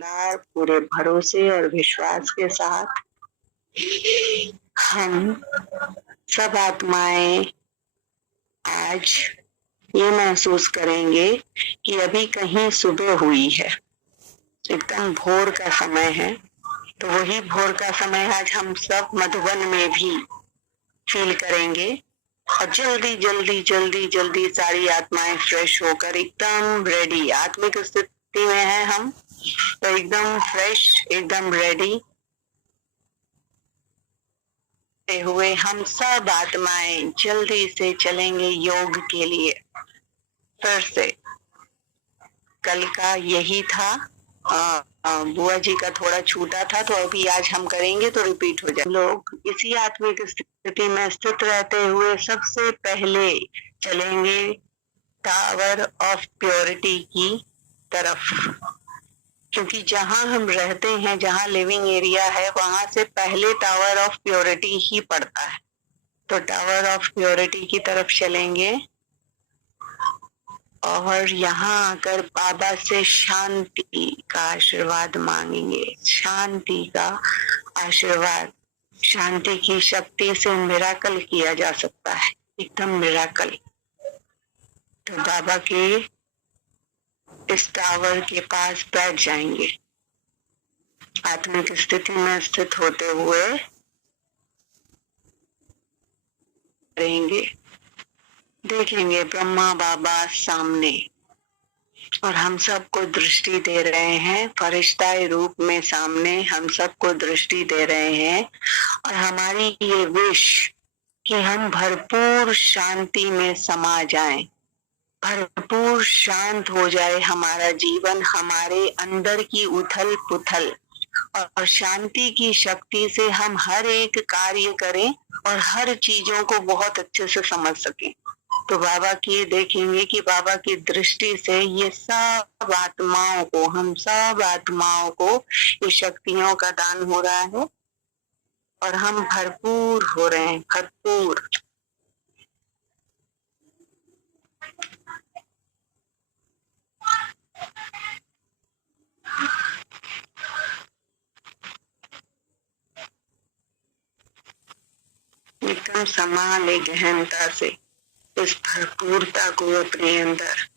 पूरे भरोसे और विश्वास के साथ हम सब आत्माएं आज ये महसूस करेंगे कि अभी कहीं सुबह हुई है, एकदम भोर का समय है। तो वही भोर का समय आज हम सब मधुबन में भी फील करेंगे और जल्दी जल्दी जल्दी जल्दी सारी आत्माएं फ्रेश होकर एकदम रेडी, आत्मिक स्थिति में है हम, तो एकदम फ्रेश, एकदम रेडी हुए हम सब आत्माएं जल्दी से चलेंगे योग के लिए। फिर से कल का यही था, बुआ जी का थोड़ा छूटा था, तो अभी आज हम करेंगे तो रिपीट हो जाए। लोग इसी आत्मिक स्थिति में स्थित रहते हुए सबसे पहले चलेंगे टावर ऑफ प्योरिटी की तरफ, क्योंकि जहां हम रहते हैं, जहां लिविंग एरिया है, वहां से पहले टावर ऑफ प्योरिटी ही पड़ता है। तो टावर ऑफ प्योरिटी की तरफ चलेंगे और यहाँ आकर बाबा से शांति का आशीर्वाद मांगेंगे। शांति का आशीर्वाद, शांति की शक्ति से मिराकल किया जा सकता है, एकदम मिराकल। तो बाबा के इस टावर के पास बैठ जाएंगे, आत्मिक स्थिति में स्थित होते हुए रहेंगे। देखेंगे ब्रह्मा बाबा सामने और हम सबको दृष्टि दे रहे हैं, फरिश्ताई रूप में सामने हम सबको दृष्टि दे रहे हैं। और हमारी ये विश कि हम भरपूर शांति में समा जाएं, भरपूर शांत हो जाए हमारा जीवन, हमारे अंदर की उथल पुथल, और शांति की शक्ति से हम हर एक कार्य करें और हर चीजों को बहुत अच्छे से समझ सकें। तो बाबा की देखेंगे कि बाबा की दृष्टि से ये सब आत्माओं को, हम सब आत्माओं को ये शक्तियों का दान हो रहा है और हम भरपूर हो रहे हैं, भरपूर। एकदम संभाले गहनता से इस भरपूरता को अपने अंदर।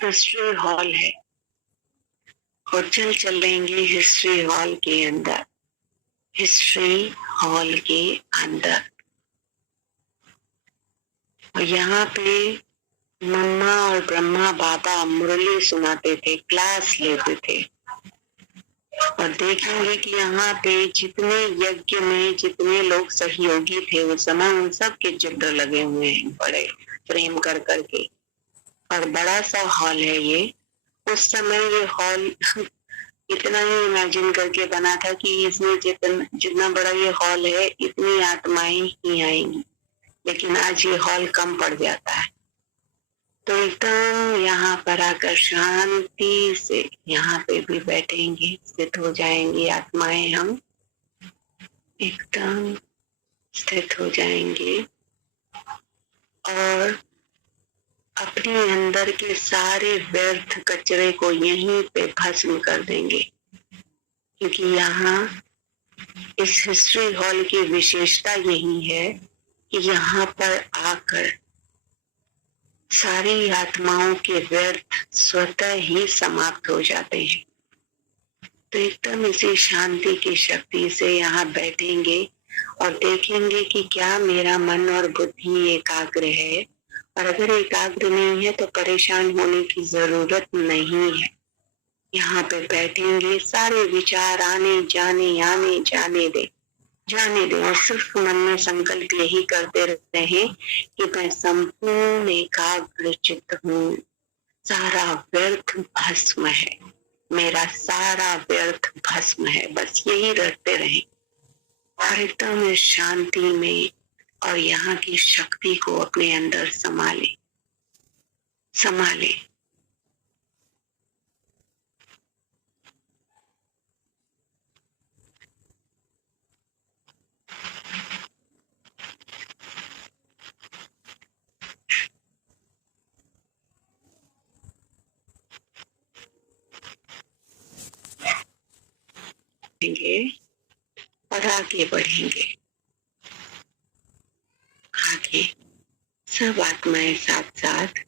हिस्ट्री हॉल है और चल लेंगे हिस्ट्री हॉल के अंदर, हिस्ट्री हॉल के अंदर। और यहाँ पे मम्मा और ब्रह्मा बाबा मुरली सुनाते थे, क्लास लेते थे। और देखेंगे कि यहाँ पे जितने यज्ञ में जितने लोग सहयोगी थे उस समय, उन सब के चित्र लगे हुए हैं बड़े फ्रेम कर करके। और बड़ा सा हॉल है ये। उस समय ये हॉल इतना ही इमेजिन करके बना था कि इसमें जितना बड़ा ये हॉल है इतनी आत्माएं ही आएंगी, लेकिन आज ये हॉल कम पड़ जाता है। तो एकदम यहाँ पर आकर शांति से यहाँ पे भी बैठेंगे, स्थित हो जाएंगी आत्माएं, हम एकदम स्थित हो जाएंगे और अपने अंदर के सारे व्यर्थ कचरे को यहीं पे भस्म कर देंगे। क्योंकि यहाँ इस हिस्ट्री हॉल की विशेषता यही है कि यहाँ पर आकर सारी आत्माओं के व्यर्थ स्वतः ही समाप्त हो जाते हैं। तो एकदम इसी शांति की शक्ति से यहाँ बैठेंगे और देखेंगे कि क्या मेरा मन और बुद्धि एकाग्र है। और अगर एकाग्र नहीं है तो परेशान होने की जरूरत नहीं है। यहाँ पे बैठेंगे, सारे विचार आने जाने दे और सिर्फ मन में संकल्प यही करते रहते हैं कि मैं संपूर्ण एकाग्र चित्त हूँ, सारा व्यर्थ भस्म है, मेरा सारा व्यर्थ भस्म है। बस यही रटते रहें और एकदम इस शांति में और यहाँ की शक्ति को अपने अंदर संभाले संभाले। और आगे बढ़ेंगे, आगे सब आत्माएं साथ साथ,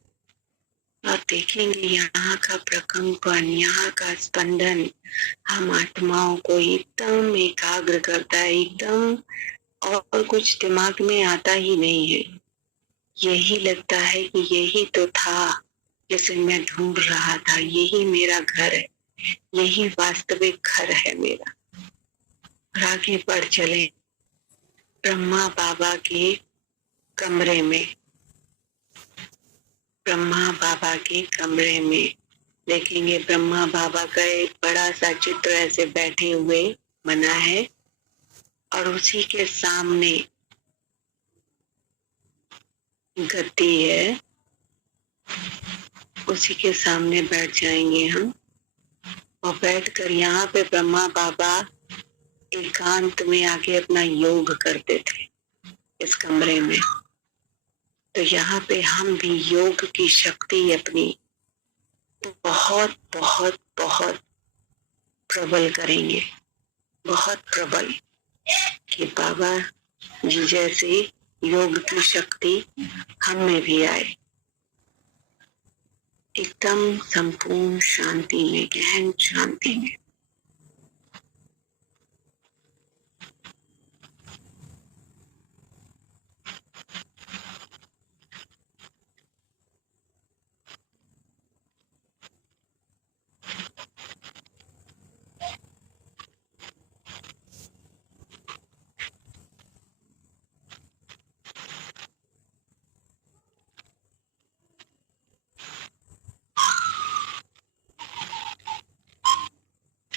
और देखेंगे यहाँ का प्रकंपन, यहाँ का स्पंदन हम आत्माओं को एकदम एकाग्र करता है, एकदम, और कुछ दिमाग में आता ही नहीं है। यही लगता है कि यही तो था जिसे मैं ढूंढ रहा था, यही मेरा घर है, यही वास्तविक घर है मेरा। और आगे बढ़ चले ब्रह्मा बाबा के कमरे में, ब्रह्मा बाबा के कमरे में देखेंगे ब्रह्मा बाबा का एक बड़ा सा चित्र ऐसे बैठे हुए बना है, और उसी के सामने गद्दी है, उसी के सामने बैठ जाएंगे हम। और बैठकर यहाँ पे ब्रह्मा बाबा एकांत में आके अपना योग करते थे इस कमरे में। तो यहाँ पे हम भी योग की शक्ति अपनी बहुत बहुत बहुत प्रबल करेंगे, बहुत प्रबल, कि बाबा जी जैसी योग की शक्ति हम में भी आए। एकदम संपूर्ण शांति में, गहन शांति में।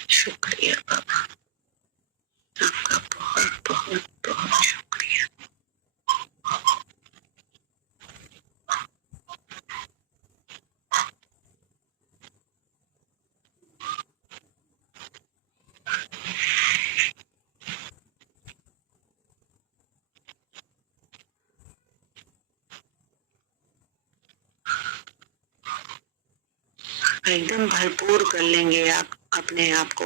शुक्रिया बाबा, आपका बहुत बहुत बहुत शुक्रिया। एकदम भरपूर कर लेंगे आप अपने आप को,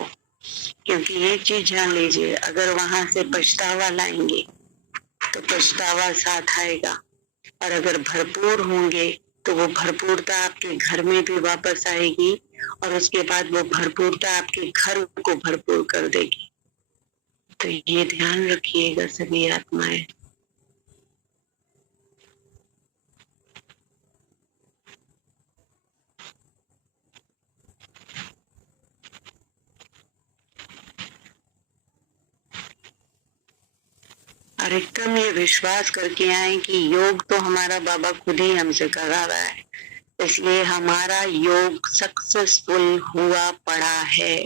क्योंकि एक चीज जान लीजिए, अगर वहां से पछतावा लाएंगे तो पछतावा साथ आएगा, और अगर भरपूर होंगे तो वो भरपूरता आपके घर में भी वापस आएगी, और उसके बाद वो भरपूरता आपके घर को भरपूर कर देगी। तो ये ध्यान रखिएगा सभी आत्माएं। और एकदम ये विश्वास करके आए कि योग तो हमारा बाबा खुद ही हमसे करा रहा है, इसलिए हमारा योग सक्सेसफुल हुआ पड़ा है।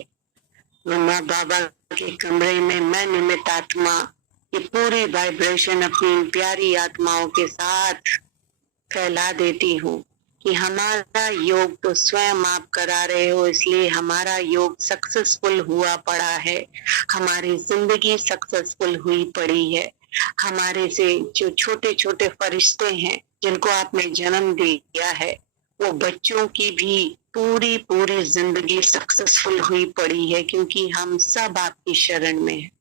ब्रह्मा बाबा के कमरे में मैं निमित्त आत्मा ये पूरी वाइब्रेशन अपनी प्यारी आत्माओं के साथ फैला देती हूँ कि हमारा योग तो स्वयं आप करा रहे हो, इसलिए हमारा योग सक्सेसफुल हुआ पड़ा है, हमारी जिंदगी सक्सेसफुल हुई पड़ी है। हमारे से जो छोटे छोटे फरिश्ते हैं जिनको आपने जन्म दिया है, वो बच्चों की भी पूरी पूरी जिंदगी सक्सेसफुल हुई पड़ी है, क्योंकि हम सब आपकी शरण में हैं,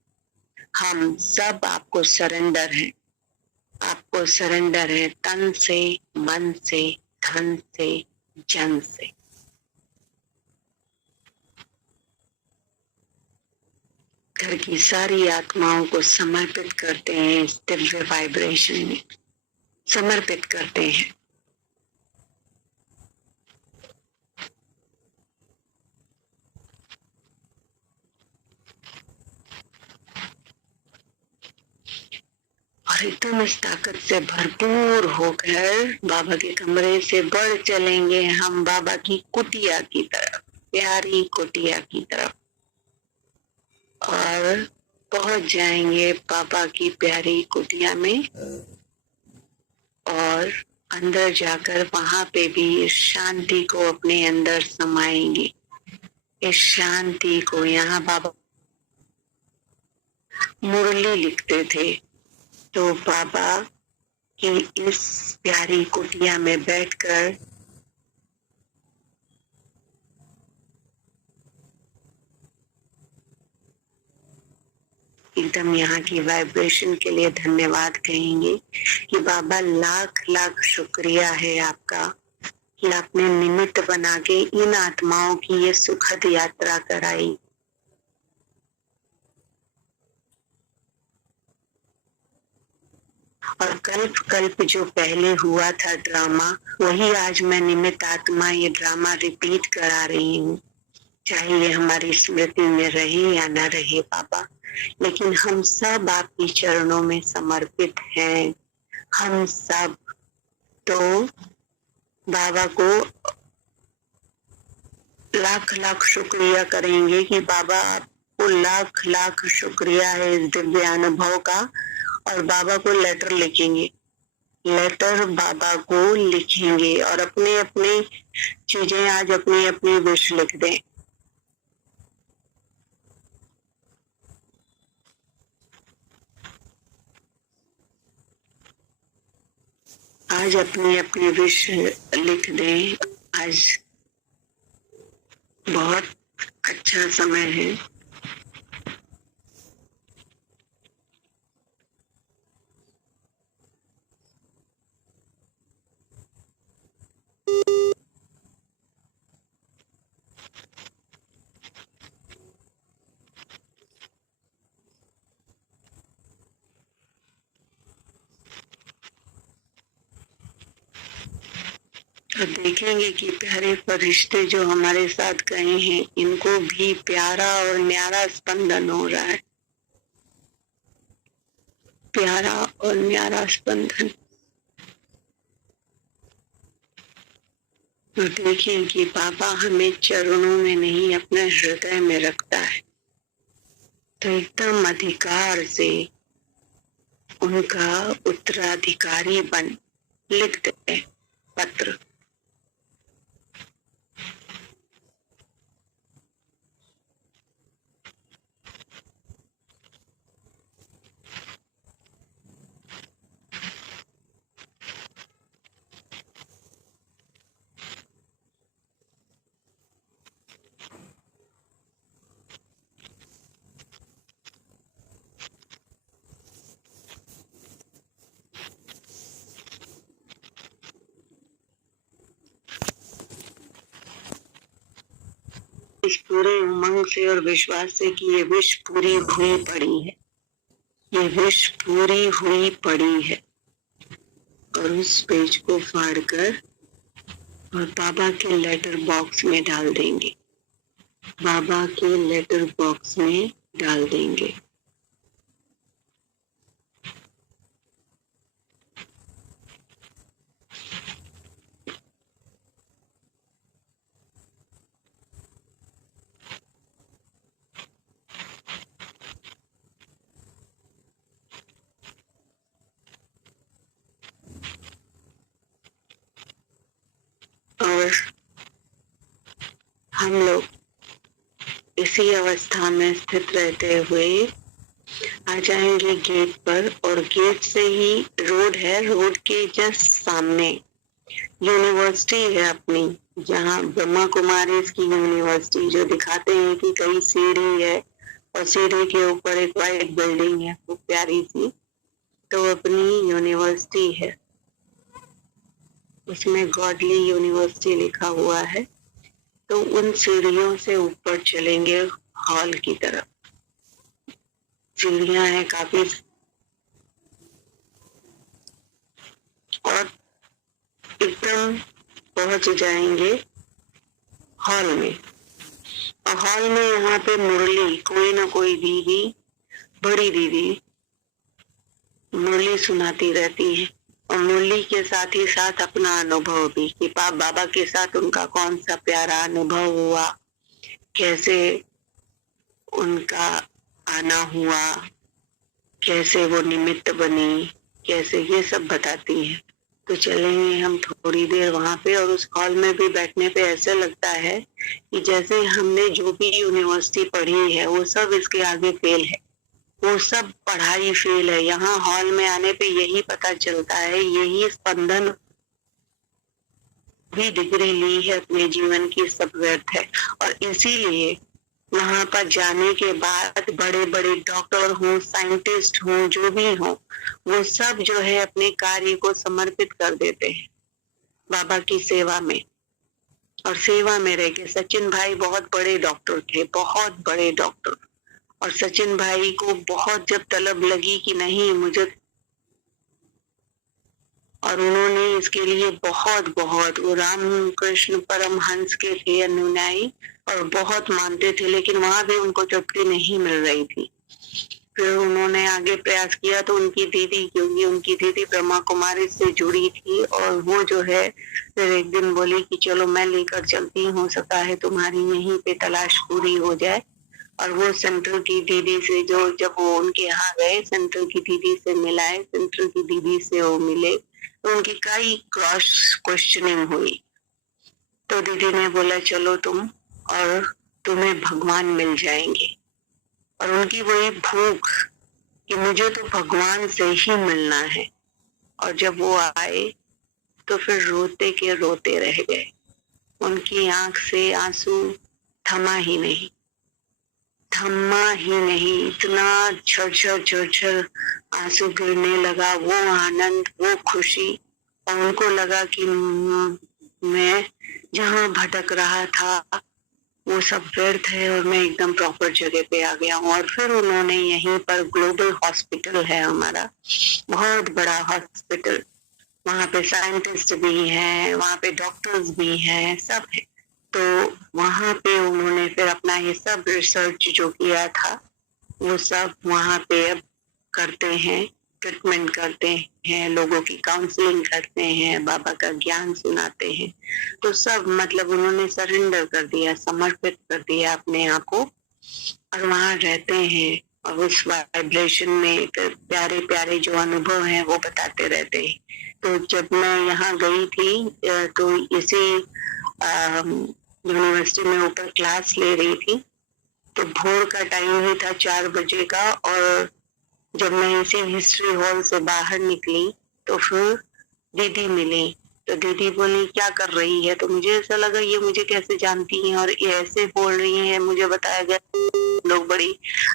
हम सब आपको सरेंडर हैं, आपको सरेंडर है, तन से, मन से, धन से, जन से। घर की सारी आत्माओं को समर्पित करते हैं, इस दिव्य वाइब्रेशन में समर्पित करते हैं। और एकदम इस ताकत से भरपूर होकर बाबा के कमरे से बढ़ चलेंगे हम बाबा की कुटिया की तरफ, प्यारी कुटिया की तरफ, और पहुंच जाएंगे पापा की प्यारी कुटिया में। और अंदर जाकर वहां पे भी इस शांति को अपने अंदर समाएंगे। इस शांति को, यहाँ बाबा मुरली लिखते थे, तो बाबा की इस प्यारी कुटिया में बैठकर एकदम यहाँ की वाइब्रेशन के लिए धन्यवाद कहेंगे कि बाबा लाख लाख शुक्रिया है आपका कि आपने निमित्त बना के इन आत्माओं की ये सुखद यात्रा कराई। और कल्प कल्प जो पहले हुआ था ड्रामा, वही आज मैं निमित्त आत्मा ये ड्रामा रिपीट करा रही हूँ। चाहे ये हमारी स्मृति में रहे या न रहे बाबा, लेकिन हम सब आपके चरणों में समर्पित हैं। हम सब तो बाबा को लाख लाख शुक्रिया करेंगे कि बाबा आपको लाख लाख शुक्रिया है इस दिव्य अनुभव का। और बाबा को लेटर लिखेंगे, लेटर बाबा को लिखेंगे और अपने अपने चीजें आज अपनी अपनी विश लिख दें। आज अपनी अपनी विश लिख दें। आज बहुत अच्छा समय है। तो देखेंगे कि प्यारे फरिश्ते जो हमारे साथ गए हैं, इनको भी प्यारा और न्यारा स्पंदन हो रहा है। प्यारा और न्यारा स्पंदन। तो देखें कि बाबा हमें चरणों में नहीं अपने हृदय में रखता है। तो एकदम अधिकार से उनका उत्तराधिकारी बन लिख देते पत्र। इस पूरे उमंग से और विश्वास से कि ये विश पूरी हुई पड़ी है, ये विश पूरी हुई पड़ी है। और उस पेज को फाड़कर और बाबा के लेटर बॉक्स में डाल देंगे, बाबा के लेटर बॉक्स में डाल देंगे। और हम लोग इसी अवस्था में स्थित रहते हुए आ जाएंगे गेट पर। और गेट से ही रोड है, रोड के जस्ट सामने यूनिवर्सिटी है अपनी, जहाँ ब्रह्मा कुमारी की यूनिवर्सिटी, जो दिखाते हैं कि कई सीढ़ी है और सीढ़ी के ऊपर एक वाइट बिल्डिंग है, वो प्यारी सी, तो अपनी यूनिवर्सिटी है। उसमें गॉडली यूनिवर्सिटी लिखा हुआ है। तो उन सीढ़ियों से ऊपर चलेंगे हॉल की तरफ। सीढ़ियां हैं काफी, और एकदम पहुंच जाएंगे हॉल में। और हॉल में यहाँ पे मुरली, कोई ना कोई दीदी, बड़ी दीदी मुरली सुनाती रहती हैं और मुरली के साथ ही साथ अपना अनुभव भी कि बाबा के साथ उनका कौन सा प्यारा अनुभव हुआ, कैसे उनका आना हुआ, कैसे वो निमित्त बनी, कैसे, ये सब बताती हैं। तो चलेंगे हम थोड़ी देर वहां पे। और उस हॉल में भी बैठने पे ऐसे लगता है कि जैसे हमने जो भी यूनिवर्सिटी पढ़ी है वो सब इसके आगे फेल है, वो सब पढ़ाई फेल है। यहाँ हॉल में आने पे यही पता चलता है, यही स्पंदन भी डिग्री ली है अपने जीवन की, सब व्यर्थ है। और इसीलिए वहां पर जाने के बाद बड़े बड़े डॉक्टर हों, साइंटिस्ट हों, जो भी हों, वो सब जो है अपने कार्य को समर्पित कर देते हैं बाबा की सेवा में। और सेवा में रह के सचिन भाई बहुत बड़े डॉक्टर थे, बहुत बड़े डॉक्टर। और सचिन भाई को बहुत जब तलब लगी कि नहीं मुझे, और उन्होंने इसके लिए बहुत बहुत, वो रामकृष्ण परमहंस के थे अनुयायी और बहुत मानते थे, लेकिन वहां भी उनको चुटकी नहीं मिल रही थी। फिर उन्होंने आगे प्रयास किया तो उनकी दीदी, क्योंकि उनकी दीदी ब्रह्मा कुमारी से जुड़ी थी, और वो जो है फिर एक दिन बोली कि चलो मैं लेकर चलती, हो सकता है तुम्हारी यहीं पे तलाश पूरी हो जाए। और वो सेंट्रल की दीदी से, जो जब वो उनके यहाँ गए, सेंट्रल की दीदी से मिलाए, सेंट्रल की दीदी से वो मिले, तो उनकी कई क्रॉस क्वेश्चनिंग हुई। तो दीदी ने बोला चलो तुम, और तुम्हें भगवान मिल जाएंगे। और उनकी वही भूख कि मुझे तो भगवान से ही मिलना है। और जब वो आए तो फिर रोते के रोते रह गए, उनकी आंख से आंसू थमा ही नहीं, थमा ही नहीं, इतना झरझर झरझर आंसू गिरने लगा। वो आनंद, वो खुशी, और उनको लगा कि मैं जहाँ भटक रहा था वो सब व्यर्थ है और मैं एकदम प्रॉपर जगह पे आ गया हूँ। और फिर उन्होंने यहीं पर ग्लोबल हॉस्पिटल है हमारा, बहुत बड़ा हॉस्पिटल, वहाँ पे साइंटिस्ट भी हैं, वहाँ पे डॉक्टर्स भी हैं, सब है। तो वहाँ पे उन्होंने फिर अपना ये सब रिसर्च जो किया था वो सब वहाँ पे अब करते हैं, ट्रीटमेंट करते हैं, लोगों की काउंसलिंग करते हैं, बाबा का ज्ञान सुनाते हैं। तो सब मतलब उन्होंने सरेंडर कर दिया, समर्पित कर दिया अपने आप को, और वहां रहते हैं। और उस वाइब्रेशन में प्यारे प्यारे जो अनुभव हैं वो बताते रहते हैं। तो जब मैं यहाँ गई थी तो इसी यूनिवर्सिटी में ऊपर क्लास ले रही थी, तो भोर का टाइम ही था, 4 बजे का। और जब मैं इसी हिस्ट्री हॉल से बाहर निकली तो फिर दीदी मिली। तो दीदी बोली क्या कर रही है, तो मुझे ऐसा लगा ये मुझे कैसे जानती हैं और ये ऐसे बोल रही हैं, मुझे बताया गया लोग बड़ी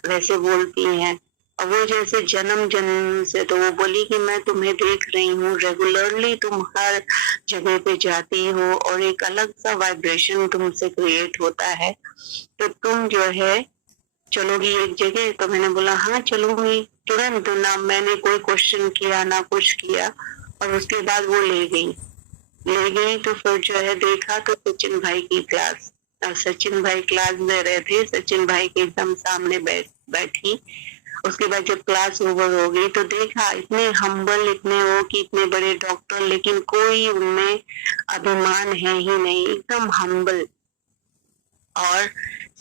वैसे बोलती हैं। और वो जैसे जन्म जन्म से, तो वो बोली कि मैं तुम्हें देख रही हूँ, रेगुलरली तुम हर जगह पे जाती हो और एक अलग सा वाइब्रेशन तुमसे क्रिएट होता है, तो तुम जो है चलोगी एक जगह। तो मैंने बोला हाँ चलूंगी, तुरंत, ना मैंने कोई क्वेश्चन किया ना कुछ किया। और उसके बाद वो ले गई तो फिर जो है देखा तो सचिन भाई की क्लास, और सचिन भाई क्लास दे रहे थे, सचिन भाई के एकदम सामने बैठी। उसके बाद जब क्लास ओवर हो गई तो देखा इतने हम्बल, इतने वो कि इतने बड़े डॉक्टर, लेकिन कोई उनमें अभिमान है ही नहीं, एकदम हम्बल। और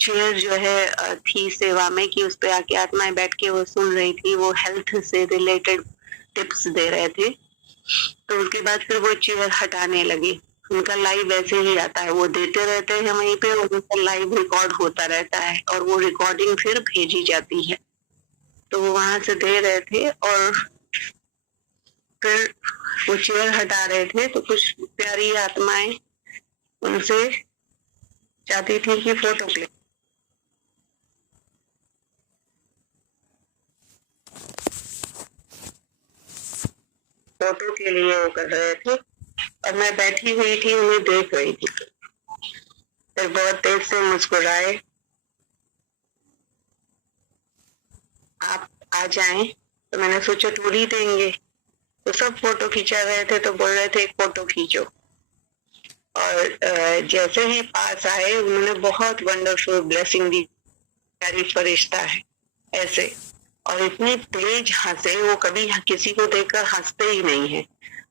चेयर जो है थी सेवा में कि उस पे आके आत्माएं बैठ के वो सुन रही थी, वो हेल्थ से रिलेटेड टिप्स दे रहे थे। तो उसके बाद फिर वो चेयर हटाने लगे। उनका लाइव ऐसे ही आता है, वो देते रहते हैं वहीं पे और उनका लाइव रिकॉर्ड होता रहता है और वो रिकॉर्डिंग फिर भेजी जाती है। तो वो वहां से दे रहे थे और फिर वो चेयर हटा रहे थे, तो कुछ प्यारी आत्माएं उनसे चाहती थी कि फोटो क्लिक। फोटो के लिए वो कर रहे थे और मैं बैठी हुई थी, उन्हें देख रही थी। फिर बहुत तेज से मुस्कुराए, आप आ जाएं। तो मैंने सोचा टूर ही देंगे, तो सब फोटो खिंचा रहे थे, तो बोल रहे थे एक फोटो खींचो। और जैसे ही पास आए उन्होंने बहुत वंडरफुल ब्लेसिंग दी, प्यारी फरिश्ता है ऐसे। और इतनी तेज हंसे, वो कभी किसी को देखकर हंसते ही नहीं है।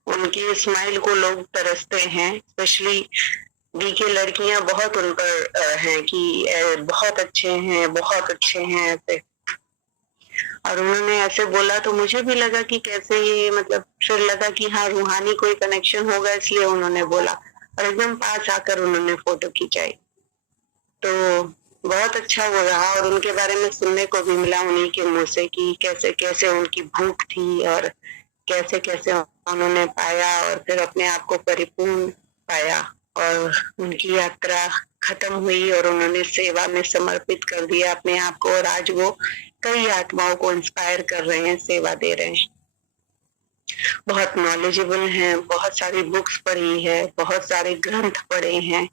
उनकी स्माइल को लोग तरसते हैं, स्पेशली बी के लड़कियां बहुत उन पर हैं कि बहुत अच्छे हैं, बहुत अच्छे हैं ऐसे। और उन्होंने ऐसे बोला तो मुझे भी लगा कि कैसे ये, मतलब फिर लगा कि हाँ रूहानी कोई कनेक्शन होगा, इसलिए उन्होंने बोला। और एकदम पास आकर उन्होंने फोटो खिंचाई, तो बहुत वो रहा। और उनके बारे में सुनने को भी मिला उन्हीं के मुंह से कि कैसे कैसे उनकी भूख थी और कैसे कैसे उन्होंने पाया और फिर अपने आप को परिपूर्ण पाया। और उनकी यात्रा खत्म हुई और उन्होंने सेवा में समर्पित कर दिया अपने आप को, और आज वो कई आत्माओं को इंस्पायर कर रहे हैं, सेवा दे रहे हैं। बहुत नॉलेजेबल हैं, बहुत सारी बुक्स पढ़ी है, बहुत सारे ग्रंथ पढ़े हैं।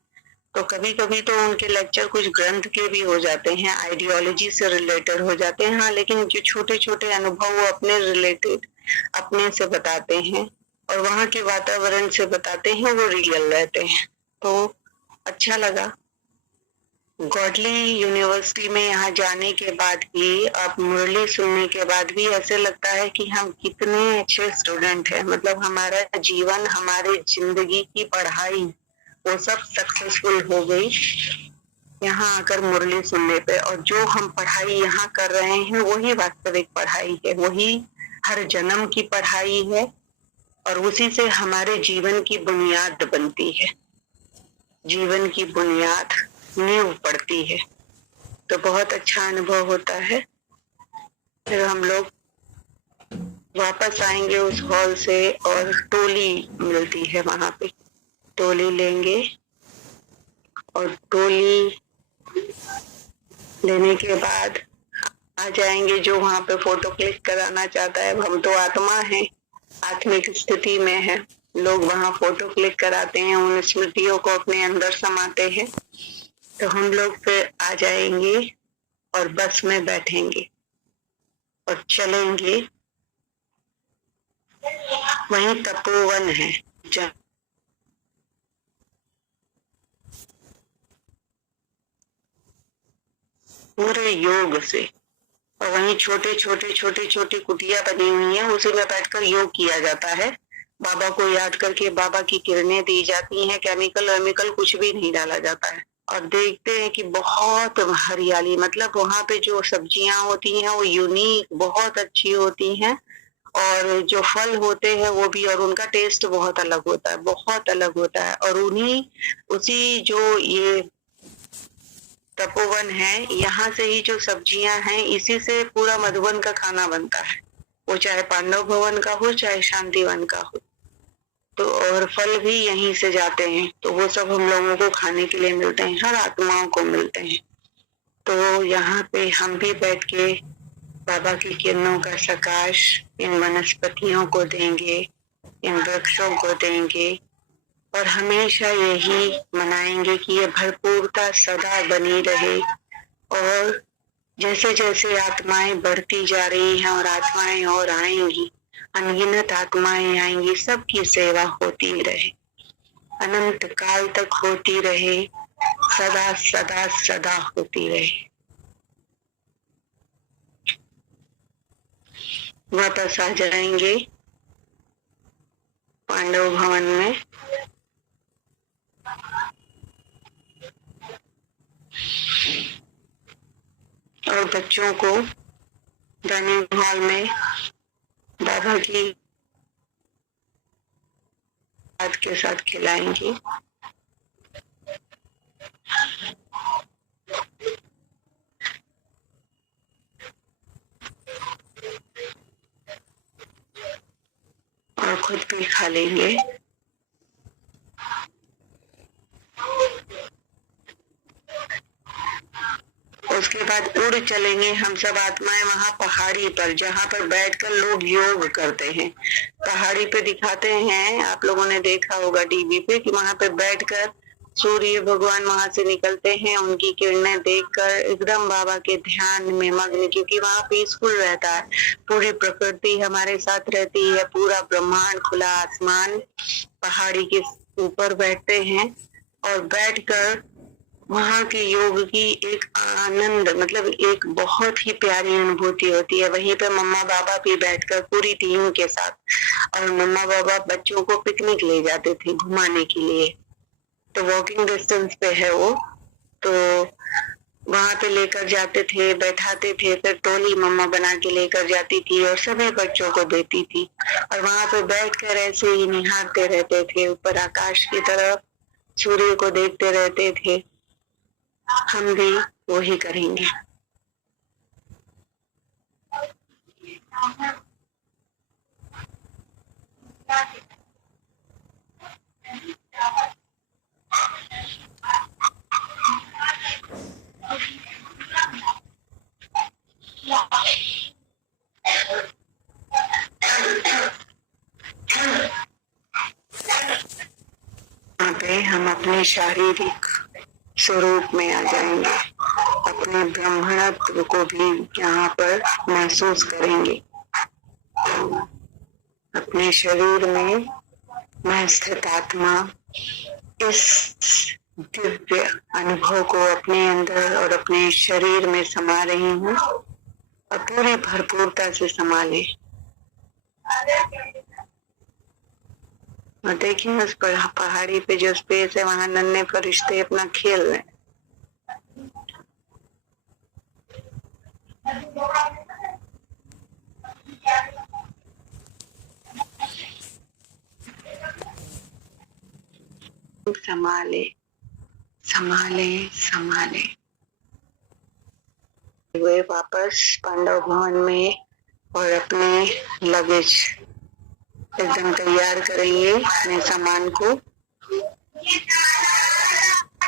तो कभी कभी तो उनके लेक्चर कुछ ग्रंथ के भी हो जाते हैं, आइडियोलॉजी से रिलेटेड हो जाते हैं, हाँ, लेकिन जो छोटे छोटे अनुभव वो अपने रिलेटेड अपने से बताते हैं और वहाँ के वातावरण से बताते हैं, वो रियल रहते हैं। तो अच्छा लगा। गॉडली यूनिवर्सिटी में यहाँ जाने के बाद भी, अब मुरली सुनने के बाद भी ऐसे लगता है कि हम कितने अच्छे स्टूडेंट हैं। मतलब हमारा जीवन, हमारी जिंदगी की पढ़ाई वो सब सक्सेसफुल हो गई यहाँ आकर मुरली सुनने पे। और जो हम पढ़ाई यहाँ कर रहे हैं वही वास्तविक पढ़ाई है, वही हर जन्म की पढ़ाई है, और उसी से हमारे जीवन की बुनियाद बनती है, जीवन की बुनियाद, नींव पड़ती है। तो बहुत अच्छा अनुभव होता है। फिर हम लोग वापस आएंगे उस हॉल से और टोली मिलती है वहां पे, टोली लेंगे और टोली लेने के बाद आ जाएंगे। जो वहां पे फोटो क्लिक कराना चाहता है, हम तो आत्मा है, आत्मिक स्थिति में है, लोग वहां फोटो क्लिक कराते हैं, उन स्मृतियों को अपने अंदर समाते हैं। तो हम लोग फिर आ जाएंगे और बस में बैठेंगे और चलेंगे। वहीं तपोवन है जहाँ पूरे योग से, और वहीं छोटे छोटी कुटिया बनी हुई है, उसी में बैठकर योग किया जाता है। बाबा को याद करके बाबा की किरणें दी जाती हैं, केमिकल वेमिकल कुछ भी नहीं डाला जाता है। और देखते हैं कि बहुत हरियाली, मतलब वहां पे जो सब्जियां होती हैं वो यूनिक बहुत अच्छी होती हैं, और जो फल होते हैं वो भी, और उनका टेस्ट बहुत अलग होता है, बहुत अलग होता है। और उसी जो ये तपोवन है, यहाँ से ही जो सब्जियां हैं, इसी से पूरा मधुबन का खाना बनता है, वो चाहे पांडव भवन का हो चाहे शांतिवन का हो। तो और फल भी यहीं से जाते हैं, तो वो सब हम लोगों को खाने के लिए मिलते हैं, हर आत्माओं को मिलते हैं। तो यहाँ पे हम भी बैठ के बाबा की किरणों का प्रकाश इन वनस्पतियों को देंगे, इन वृक्षों को देंगे, और हमेशा यही मनाएंगे कि ये भरपूरता सदा बनी रहे। और जैसे जैसे आत्माएं बढ़ती जा रही हैं और आत्माएं और आएंगी, अनगिनत आत्माएं आएंगी, सबकी सेवा होती रहे, अनंत काल तक होती रहे, सदा सदा सदा होती रहे। वापस आ जाएंगे पांडव भवन में। और बच्चों को डाइनिंग हॉल में बाबा की याद के साथ खिलाएंगे। और खुद भी खा लेंगे। उसके बाद उड़ चलेंगे हम सब आत्माएं वहां पहाड़ी पर, जहां पर बैठकर लोग योग करते हैं। पहाड़ी पे दिखाते हैं, आप लोगों ने देखा होगा टीवी पे, कि वहां पे बैठकर सूर्य भगवान वहां से निकलते हैं, उनकी किरणें देखकर एकदम बाबा के ध्यान में मग्न, क्योंकि वहां पीसफुल रहता है, पूरी प्रकृति हमारे साथ रहती है, पूरा ब्रह्मांड, खुला आसमान। पहाड़ी के ऊपर बैठते हैं और बैठकर वहाँ के योग की एक आनंद, मतलब एक बहुत ही प्यारी अनुभूति होती है। वहीं पे मम्मा पापा भी बैठकर पूरी टीम के साथ, और मम्मा पापा बच्चों को पिकनिक ले जाते थे घुमाने के लिए, तो वॉकिंग डिस्टेंस पे है वो, तो वहां पे लेकर जाते थे, बैठाते थे, फिर टोली मम्मा बना के लेकर जाती थी और सभी बच्चों को देती थी, और वहां पे बैठकर ऐसे ही निहारते रहते थे ऊपर आकाश की तरफ, सूर्य को देखते रहते थे। हम भी वही करेंगे। यहाँ पे हम अपने शारीरिक स्वरूप में आ जाएंगे, अपने ब्रह्मणत्व को भी यहाँ पर महसूस करेंगे। अपने शरीर में मैं स्थित आत्मा इस दिव्य अनुभव को अपने अंदर और अपने शरीर में समा रही हूँ, और पूरी भरपूरता से संभाले। और देखिए उस पर पहाड़ी पे जो स्पेस है, वहां नन्हे फरिश्ते अपना खेल रहे हैं। संभाले संभाले संभाले। वे वापस पांडव भवन में और अपने लगेज एकदम तैयार करेंगे, अपने सामान को,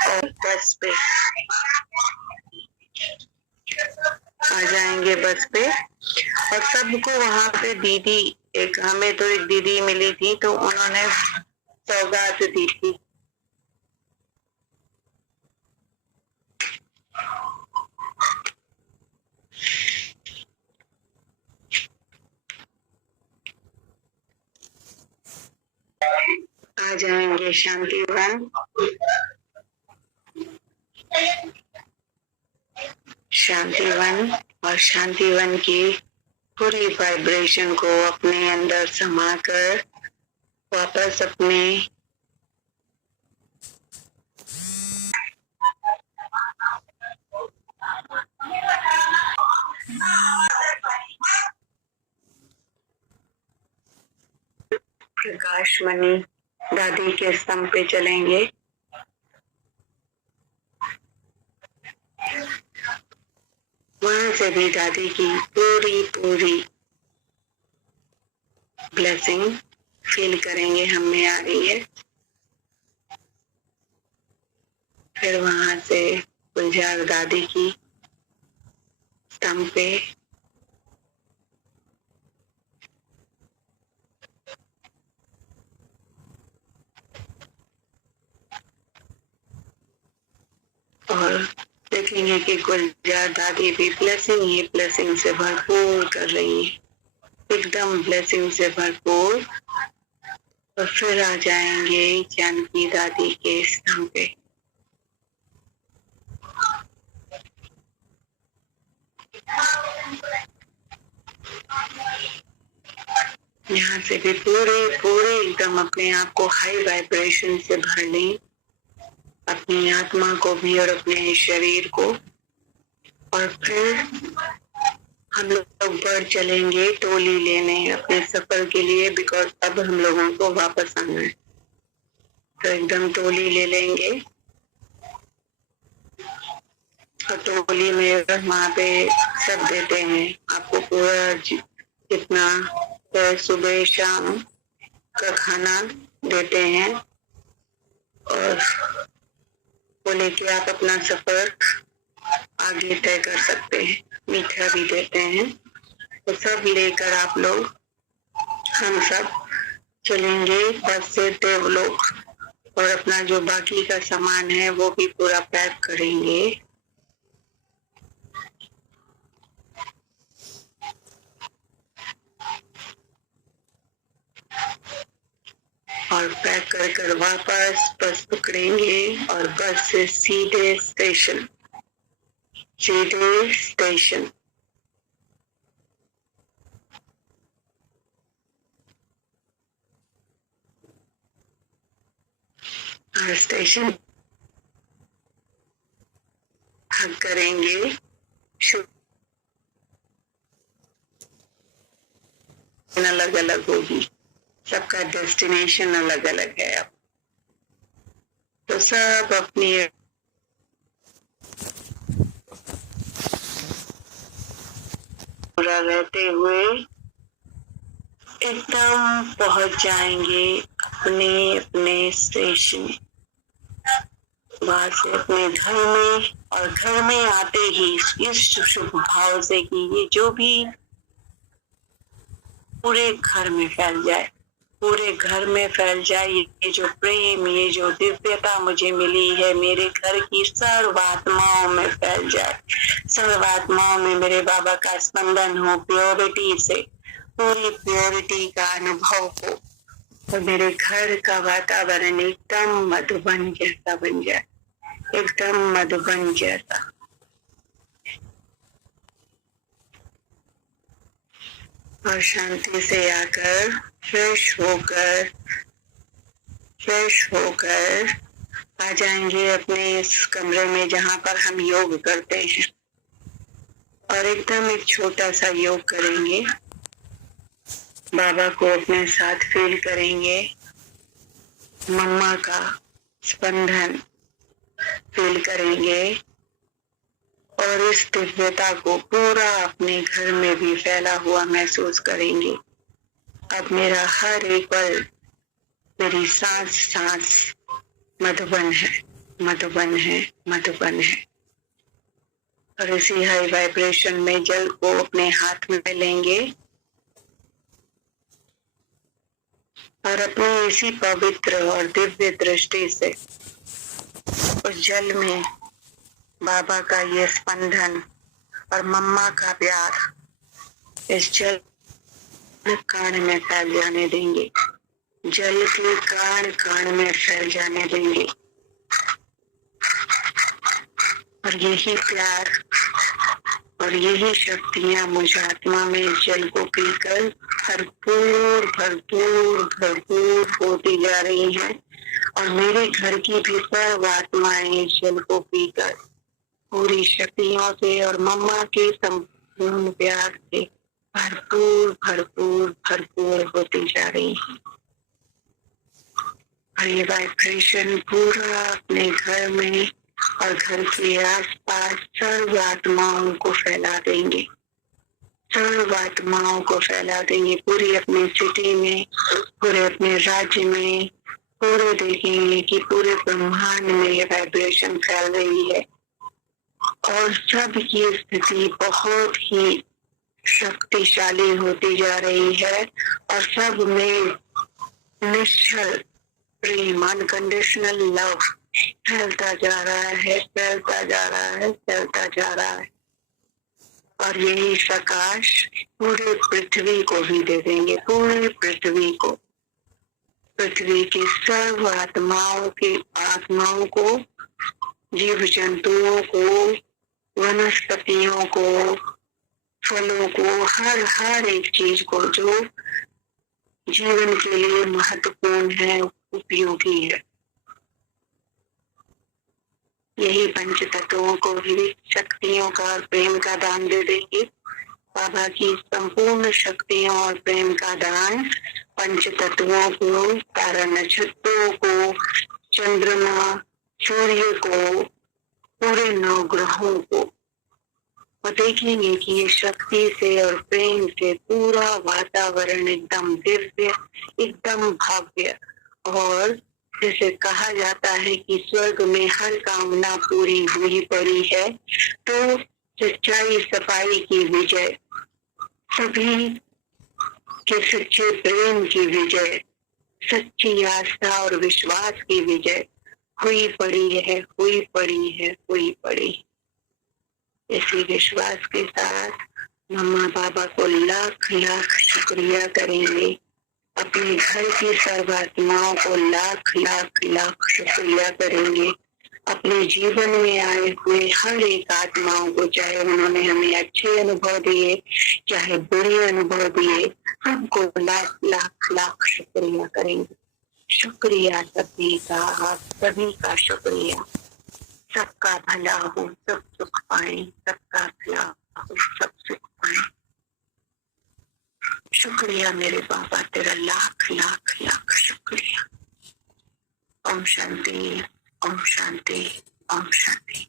और बस पे आ जाएंगे, बस पे। और सबको वहां पे दीदी, एक हमें तो एक दीदी मिली थी, तो उन्होंने सौगात दी थी। आ जाएंगे शांतिवन, शांतिवन, और शांतिवन की पूरी वाइब्रेशन को अपने अंदर समाकर वापस अपने प्रकाश मणि दादी के स्तंभ पे चलेंगे। वहां से भी दादी की पूरी पूरी ब्लेसिंग फील करेंगे, हमें आ रही है। फिर वहां से गुलजार दादी की स्तंभ पे, और देखेंगे कि गुलजार दादी भी ब्लेसिंग ही ब्लेसिंग से भरपूर कर रही है, एकदम ब्लेसिंग से भरपूर। और फिर आ जाएंगे जानकी दादी के स्तंभ पे। यहाँ से भी पूरे पूरे एकदम अपने आप को हाई वाइब्रेशन से भर लें, अपनी आत्मा को भी और अपने शरीर को। और फिर हम लोग बढ़ चलेंगे टोली लेने अपने सफर के लिए, बिकॉज अब हम लोगों को वापस आना है, तो एकदम टोली ले लेंगे। और टोली में वहाँ पे सब देते हैं आपको, पूरा जितना सुबह शाम का खाना देते हैं, और वो लेके आप अपना सफर आगे तय कर सकते हैं। मीठा भी देते हैं, तो सब लेकर आप लोग, हम सब चलेंगे बस से देवलोक, और अपना जो बाकी का सामान है वो भी पूरा पैक करेंगे। और पैक कर कर वापस बस पकड़ेंगे और बस से सीधे स्टेशन, सीधे स्टेशन। और स्टेशन हक करेंगे। अलग अलग होगी, सबका डेस्टिनेशन अलग अलग है। अब तो सब अपनी पूरा रहते हुए एकदम पहुंच जाएंगे अपने अपने स्टेशन, वहां से अपने घर में। और घर में आते ही इस शुभ भाव से कि ये जो भी पूरे घर में फैल जाए, पूरे घर में फैल जाए। ये जो प्रेम, ये जो दिव्यता मुझे मिली है, मेरे घर की सर्व आत्माओं में फैल जाए। सर्व आत्माओं में मेरे बाबा का स्पंदन हो, प्योरिटी से, पूरी प्योरिटी का अनुभव हो, और मेरे घर का वातावरण एकदम मधुबन जैसा बन जाए, एकदम मधुबन जैसा। और शांति से आकर फ्रेश होकर आ जाएंगे अपने इस कमरे में जहाँ पर हम योग करते हैं, और एकदम एक छोटा सा योग करेंगे। बाबा को अपने साथ फील करेंगे, मम्मा का स्पंदन फील करेंगे, और इस दिव्यता को पूरा अपने घर में भी फैला हुआ महसूस करेंगे। अब मेरा हर एक पल, मेरी सांस सांस मधुबन है, मधुबन है, मधुबन है। और इसी हाई वाइब्रेशन में जल को अपने हाथ में लेंगे, और अपनी इसी पवित्र और दिव्य दृष्टि से उस जल में बाबा का ये स्पंदन और मम्मा का प्यार इस जल कण में फैल जाने देंगे, जल के कण कण में फैल जाने देंगे। और यही प्यार और यही शक्तियां मुझ आत्मा में जल को पीकर भरपूर भरपूर भरपूर होती जा रही हैं, और मेरे घर की भी सर्व आत्माएं जल को पीकर पूरी शक्तियों से और मम्मा के संपूर्ण प्यार से भरपूर भरपूर भरपूर होती जा रही है। और ये वाइब्रेशन पूरा अपने घर में और घर के आसपास सर्व आत्माओं को फैला देंगे, सर्व आत्माओं को फैला देंगे, पूरी अपनी सिटी में, पूरे अपने राज्य में, पूरे देखेंगे कि पूरे ब्रह्मांड में ये वाइब्रेशन फैल रही है। और सब की स्थिति बहुत ही शक्तिशाली होती जा रही है, और सब में निश्चल प्रेम, अनकंडीशनल लव फैलता जा रहा है, फैलता जा रहा है, फैलता जा रहा है। और यही प्रकाश पूरे पृथ्वी को भी दे देंगे, पूरी पृथ्वी को, पृथ्वी की सर्व आत्माओं को, जीव जंतुओं को, वनस्पतियों को, फलों को, हर एक चीज को जो जीवन के लिए महत्वपूर्ण है, उपयोगी है। यही पंच तत्वों को भी शक्तियों का और प्रेम का दान दे देंगे। बाबा की संपूर्ण शक्तियों और प्रेम का दान पंच तत्वों को, तारा नक्षत्रों को, चंद्रमा, सूर्य को, पूरे 9 ग्रहों को। और देखेंगे कि ये शक्ति से और प्रेम से पूरा वातावरण एकदम दिव्य, एकदम भव्य, और जैसे कहा जाता है कि स्वर्ग में हर कामना पूरी हुई पड़ी है, तो सच्चाई सफाई की विजय, सभी के सच्चे प्रेम की विजय, सच्ची आस्था और विश्वास की विजय हुई पड़ी है, हुई पड़ी है, हुई पड़ी। इसी विश्वास के साथ मम्मा बाबा को लाख लाख शुक्रिया करेंगे, अपने घर की सर्व आत्माओं को लाख लाख लाख शुक्रिया करेंगे। अपने जीवन में आए हुए हर एक आत्माओं को, चाहे उन्होंने हमें अच्छे अनुभव दिए चाहे बुरे अनुभव दिए, सबको लाख लाख लाख शुक्रिया करेंगे। शुक्रिया सभी का, आप सभी का शुक्रिया। सबका भला हो, सब सुख पाए, सबका भला हो, सब सुख पाए। शुक्रिया मेरे बाबा, तेरा लाख लाख लाख शुक्रिया। ओम शांति, ओम शांति, ओम शांति।